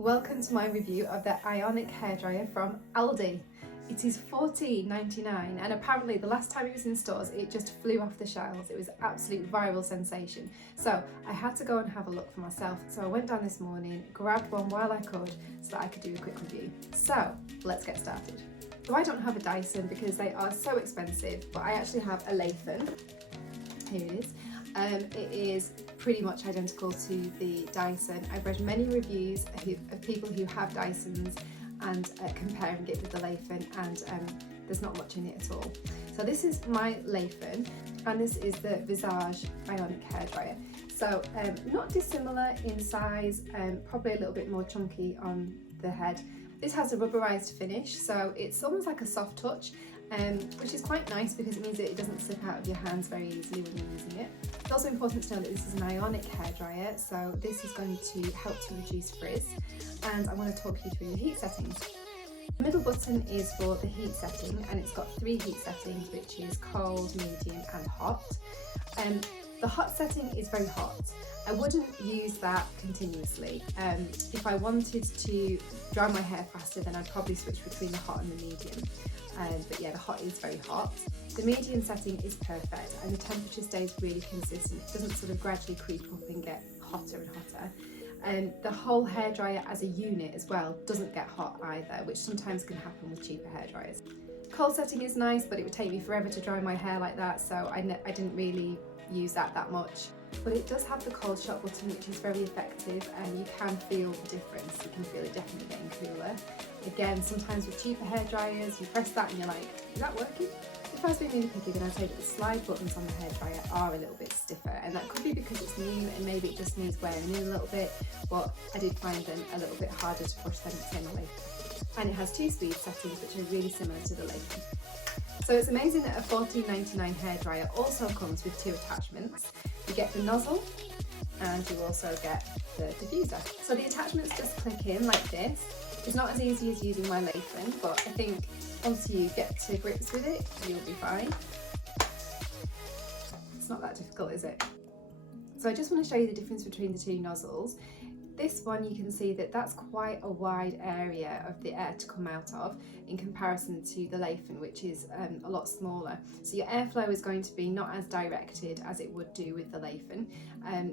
Welcome to my review of the Ionic hairdryer from Aldi. It is $14.99 and apparently the last time it was in stores it just flew off the shelves. It was an absolute viral sensation. So I had to go and have a look for myself. So I went down this morning, grabbed one while I could so that I could do a quick review. So let's get started. So I don't have a Dyson because they are so expensive, but I actually have a Lathan. Here it is. It is pretty much identical to the Dyson. I've read many reviews of people who have Dysons and comparing it with the Lathan, and there's not much in it at all. So this is my Lathan and this is the Visage Ionic hairdryer. So not dissimilar in size, probably a little bit more chunky on the head. This has a rubberized finish, so it's almost like a soft touch, which is quite nice because it means that it doesn't slip out of your hands very easily when you're using it. It's also important to know that this is an Ionic hairdryer, so this is going to help to reduce frizz, and I want to talk you through the heat settings. The middle button is for the heat setting, and it's got 3 heat settings, which is cold, medium and hot. The hot setting is very hot. I wouldn't use that continuously. If I wanted to dry my hair faster, then I'd probably switch between the hot and the medium. But yeah, the hot is very hot. The medium setting is perfect and the temperature stays really consistent. It doesn't sort of gradually creep up and get hotter and hotter. The whole hairdryer as a unit as well doesn't get hot either, which sometimes can happen with cheaper hairdryers. Cold setting is nice, but it would take me forever to dry my hair like that, so I didn't really use that much. But it does have the cold shot button, which is very effective, and you can feel the difference. You can feel it definitely getting cooler. Again, sometimes with cheaper hairdryers, you press that and you're like, is that working? If I was being really picky, then I'd say that the slide buttons on the hairdryer are a little bit stiffer, and that could be because it's new and maybe it just needs wearing in a little bit, but I did find them a little bit harder to push than the Lathan. And it has 2 speed settings, which are really similar to the Lathan. So it's amazing that a $14.99 hairdryer also comes with 2 attachments. You get the nozzle and you also get the diffuser. So the attachments just click in like this. It's not as easy as using my Lathan, but I think once you get to grips with it, you'll be fine. It's not that difficult, is it? So I just want to show you the difference between the 2 nozzles. This one, you can see that that's quite a wide area of the air to come out of in comparison to the Lathan, which is a lot smaller. So your airflow is going to be not as directed as it would do with the Lathan.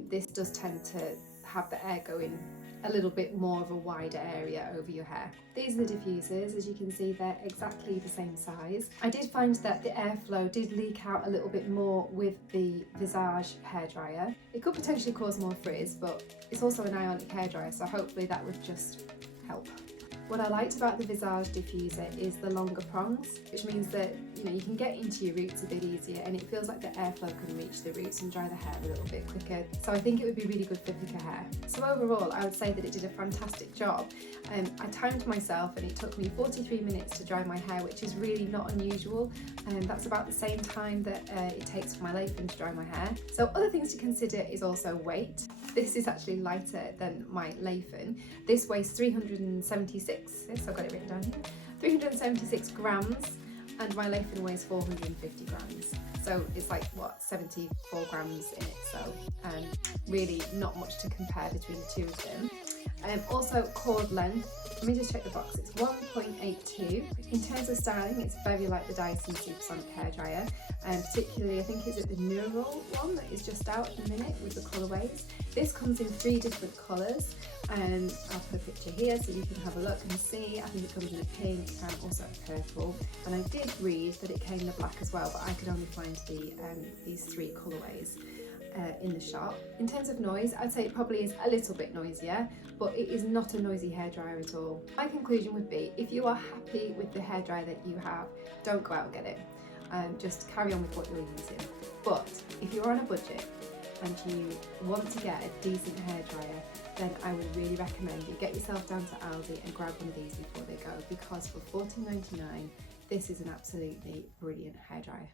This does tend to have the air going a little bit more of a wider area over your hair. These are the diffusers. As you can see, they're exactly the same size. I did find that the airflow did leak out a little bit more with the Visage hairdryer. It could potentially cause more frizz, but it's also an Ionic hairdryer, so hopefully that would just help. What I liked about the Visage diffuser is the longer prongs, which means that you can get into your roots a bit easier, and it feels like the airflow can reach the roots and dry the hair a little bit quicker. So I think it would be really good for thicker hair. So overall, I would say that it did a fantastic job. I timed myself and it took me 43 minutes to dry my hair, which is really not unusual. That's about the same time that it takes for my Lathan to dry my hair. So other things to consider is also weight. This is actually lighter than my Lathan. This weighs 376, yes, I've got it written down here, 376 grams, and my Lathan weighs 450 grams. So it's like, what, 74 grams in it, so really not much to compare between the 2 of them. Also cord length, let me just check the box, it's 1.82. In terms of styling, it's very like the Dyson Supersonic hairdryer, and particularly I think it's the Neural one that is just out at the minute with the colourways. This comes in 3 different colours, and I'll put a picture here so you can have a look and see. I think it comes in a pink and also a purple, and I did read that it came in a black as well, but I could only find these 3 colourways in the shop. In terms of noise, I'd say it probably is a little bit noisier, but it is not a noisy hairdryer at all. My conclusion would be, if you are happy with the hairdryer that you have, don't go out and get it. Just carry on with what you're using. But if you're on a budget and you want to get a decent hairdryer, then I would really recommend you get yourself down to Aldi and grab one of these before they go, because for $14.99 this is an absolutely brilliant hairdryer.